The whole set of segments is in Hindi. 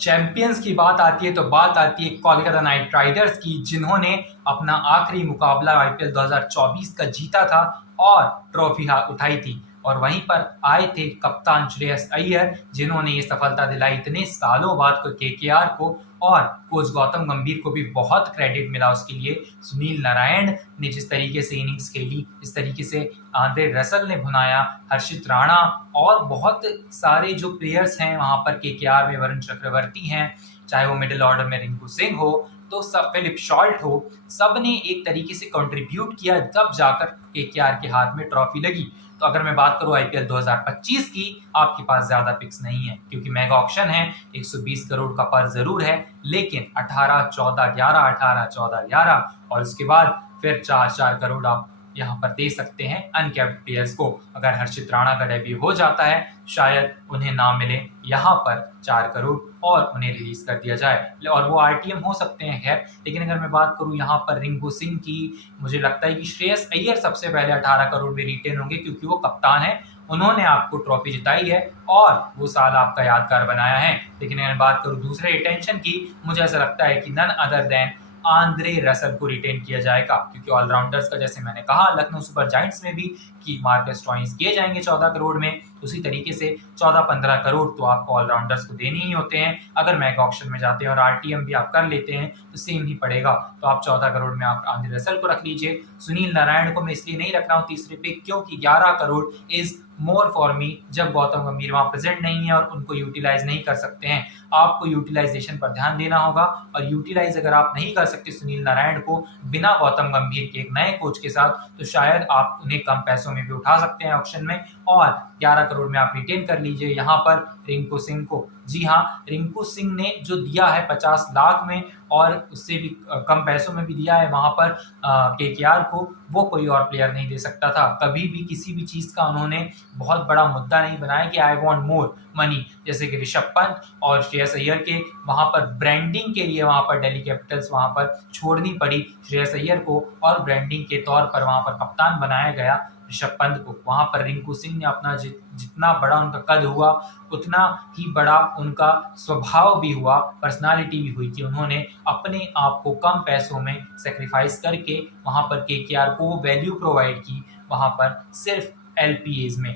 चैंपियंस की बात आती है तो बात आती है कोलकाता नाइट राइडर्स की, जिन्होंने अपना आखिरी मुकाबला आईपीएल 2024 का जीता था और ट्रॉफी उठाई थी। और वहीं पर आए थे कप्तान श्रेयस अय्यर, जिन्होंने ये सफलता दिलाई इतने सालों बाद को केकेआर को। और कोच गौतम गंभीर को भी बहुत क्रेडिट मिला उसके लिए। सुनील नारायण ने जिस तरीके से इनिंग्स खेली, इस तरीके से आंद्रे रसल ने भुनाया, हर्षित राणा और बहुत सारे जो प्लेयर्स हैं वहां पर केकेआर में, वरुण चक्रवर्ती हैं, चाहे वो मिडिल ऑर्डर में रिंकू सिंह हो तो सब, फिलिप शॉल्ट हो, सब ने एक तरीके से कंट्रीब्यूट किया, तब जाकर केकेआर के हाथ में ट्रॉफी लगी। तो अगर मैं बात करूं आईपीएल 2025 की, आपके पास ज्यादा पिक्स नहीं है क्योंकि मेगा ऑक्शन है, 120 करोड़ का पर जरूर है, लेकिन 18 14 11 18 14 11 और उसके बाद फिर 4 करोड़ आप यहाँ पर दे सकते हैं अनकैप्ड प्लेयर्स को। अगर हर्षित राणा का डेब्यू हो जाता है, शायद उन्हें ना मिले यहाँ पर 4 करोड़ और उन्हें रिलीज कर दिया जाए, और वो आरटीएम हो सकते हैं खैर। लेकिन अगर मैं बात करूं यहाँ पर रिंकू सिंह की, मुझे लगता है कि श्रेयस अय्यर सबसे पहले 18 करोड़ में रिटेन होंगे क्योंकि वो कप्तान है, उन्होंने आपको ट्रॉफी जिताई है और वो साल आपका यादगार बनाया है। लेकिन अगर बात करूं दूसरे रिटेंशन की, मुझे ऐसा लगता है कि none other than Andre Russell को रिटेन किया जाएगा, क्योंकि ऑलराउंडर्स का जैसे मैंने कहा लखनऊ सुपर जायंट्स में भी कि मार्कस स्टोइनिस किए जाएंगे 14 करोड़ में, उसी तरीके से 14-15 करोड़ तो आपको ऑलराउंडर्स को देने ही होते हैं। अगर मैगा ऑक्शन में जाते हैं और आरटीएम भी आप कर लेते हैं तो सेम ही पड़ेगा। तो आप 14 करोड़ में आप आंद्रे रसल को रख लीजिए। सुनील नारायण को मैं इसलिए नहीं रख रहा हूँ तीसरे पे, क्योंकि 11 crore is more for me, जब गौतम गंभीर वहां प्रेजेंट नहीं है और उनको यूटिलाइज नहीं कर सकते हैं। आपको यूटिलाइजेशन पर ध्यान देना होगा, और यूटिलाइज अगर आप नहीं कर सकते सुनील नारायण को बिना गौतम गंभीर के एक नए कोच के साथ, तो शायद आप उन्हें कम पैसों में भी उठा सकते हैं ऑक्शन में, और 11 करोड़ में आप रिटेन कर लीजिए यहाँ पर रिंकू सिंह को। जी हाँ, रिंकू सिंह ने जो दिया है 50 लाख में और उससे भी कम पैसों में भी दिया है वहां पर केकेआर को, वो कोई और प्लेयर नहीं दे सकता था। कभी भी किसी भी चीज का उन्होंने बहुत बड़ा मुद्दा नहीं बनाया कि आई वांट मोर मनी, जैसे कि ऋषभ पंत और श्रेयस अय्यर के वहां पर ब्रांडिंग के लिए वहां पर दिल्ली कैपिटल्स वहां पर छोड़नी पड़ी श्रेयस अय्यर को, और ब्रांडिंग के तौर पर वहां पर कप्तान बनाया गया ऋषभ पंत को। वहां पर रिंकू सिंह ने अपना जितना बड़ा उनका कद हुआ उतना ही बड़ा उनका स्वभाव भी हुआ, पर्सनालिटी भी हुई कि उन्होंने अपने आप को कम पैसों में सेक्रीफाइस करके वहां पर केकेआर को वैल्यू प्रोवाइड की, वहां पर सिर्फ एलपीएज में,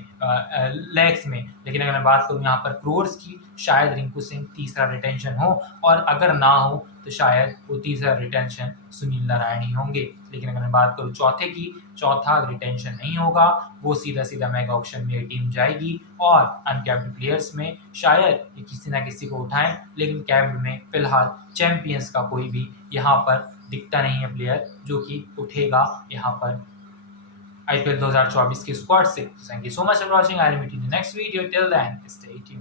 लैक्स में। लेकिन अगर मैं बात करूं यहाँ पर क्रोर्स की, शायद रिंकू सिंह तीसरा रिटेंशन हो, और अगर ना हो तो शायद वो तीसरा रिटेंशन सुनील नारायण ही होंगे। लेकिन अगर मैं बात करूं चौथे की, चौथा रिटेंशन नहीं होगा, वो सीधा सीधा मेगा ऑक्शन में टीम जाएगी, और अनकैप्ड प्लेयर्स में शायद किसी ना किसी को उठाएं, लेकिन कैप्ड में फिलहाल चैंपियंस का कोई भी यहाँ पर दिखता नहीं है प्लेयर जो कि उठेगा यहाँ पर IPL 2024 के स्क्वाड से। Thank you so much for watching. I will meet in the next video. Till then stay tuned.